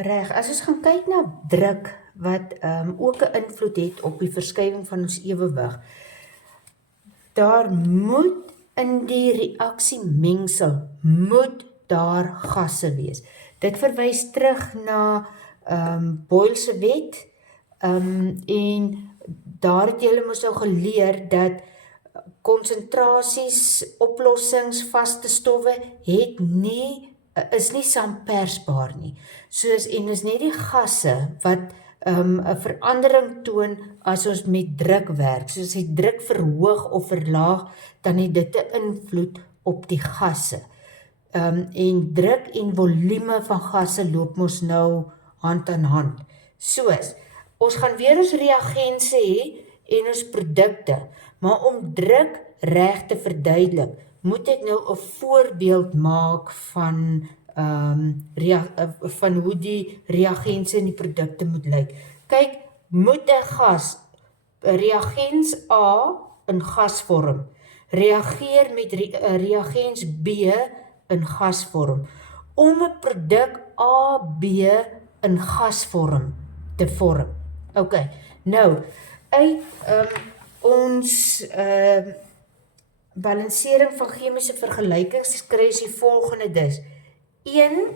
Reg, as ons gaan kyk na druk, wat ook 'n invloed het op die verskywing van ons ewewig, daar moet in die reaksiemengsel, moet daar gasse wees. Dit verwys terug na Boyle se wet, en daar het julle mos nou geleer dat konsentrasies, oplossings, vaste stowwe is nie saampersbaar nie. En is net die gasse wat 'n verandering toon as ons met druk werk. Soos die druk verhoog of verlaag, dan het dit 'n invloed op die gasse. En druk en volume van gasse loop mos nou hand aan hand. Soos, ons gaan weer ons reagense hê en ons produkte, maar om druk reg te verduidelik, moet ek nou 'n voorbeeld maak van hoe die reagense en die produkte moet lyk. Kyk, moet 'n gas, reagens A in gasvorm, reageer met reagens B in gasvorm, om 'n produk AB in gasvorm te vorm. Ok, nou, uit ons balansering van chemiese vergelykings kry jy die volgende dus. 1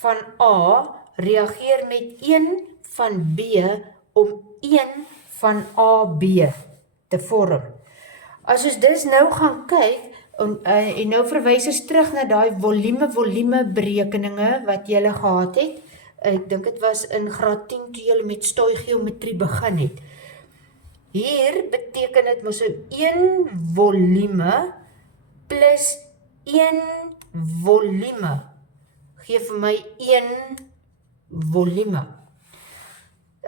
van A reageer met 1 van B om 1 van AB te vorm. As ons dus nou gaan kyk, en nou verwys ons terug na daai volume berekeninge wat julle gehad het. Ek dink dit was in graad 10 toe julle met stoichiometrie begin het. Hier beteken dit mos 1 volume plus 1 volume gee vir my 1 volume.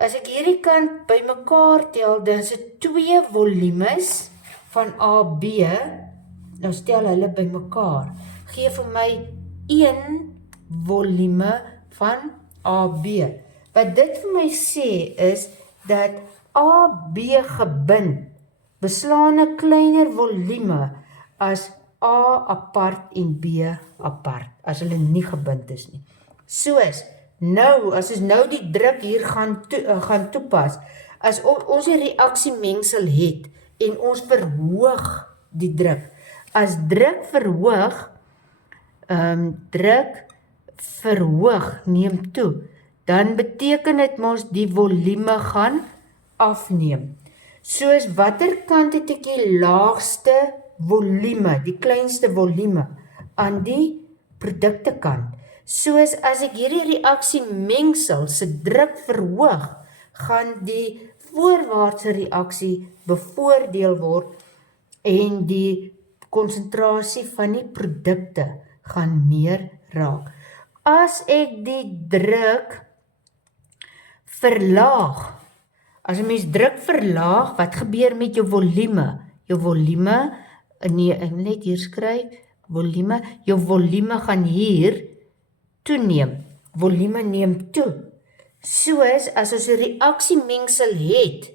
As ek hierdie kant bymekaar tel, dan is dit 2 volumes van AB, nou stel hulle bymekaar, gee vir my 1 volume van AB. Wat dit vir my sê is dat AB gebind beslaan 'n kleiner volume as A apart en B apart, as hulle nie gebind is nie. Soos, nou, as ons nou die druk hier gaan toepas, as ons die reaksiemengsel het, en ons verhoog die druk. As druk verhoog, neem toe, dan beteken dit mos die volume gaan afneem. Soos watter kant het ek die laagste volume, die kleinste volume, aan die produktekant. Soos as ek hierdie reaksiemengsel se druk verhoog, gaan die voorwaartse reaksie bevoordeel word en die konsentrasie van die produkte gaan meer raak. As ek die druk verlaag, as 'n mens druk verlaag, wat gebeur met jou volume? Jou volume, nee, ek net hier skryf, volume, jou volume gaan hier toeneem. Volume neem toe. Soos, as ons 'n reaksiemengsel het,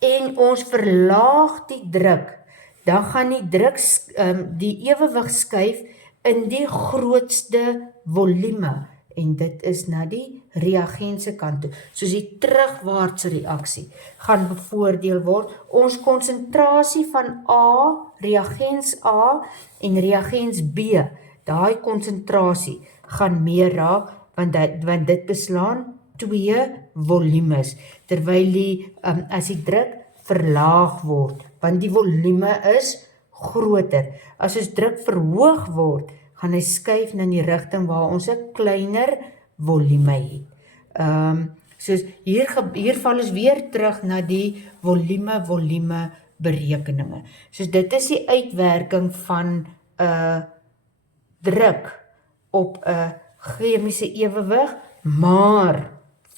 en ons verlaag die druk, dan gaan die druk, die ewewig skuif in die grootste volume, en dit is na die reagense kant toe. Soos die terugwaartse reaksie gaan bevoordeel word. Ons konsentrasie van A, reagens A en reagens B, daai konsentrasie gaan meer raak, want dit beslaan 2 volumes, terwyl as die druk verlaag word, want die volume is groter. As ons druk verhoog word, gaan hy skuif na die rigting waar ons 'n kleiner volume het. Soos hier val ons weer terug na die volume berekeninge. Soos dit is die uitwerking van druk op 'n chemiese ewewig, maar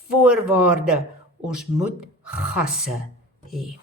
voorwaarde, ons moet gasse hê.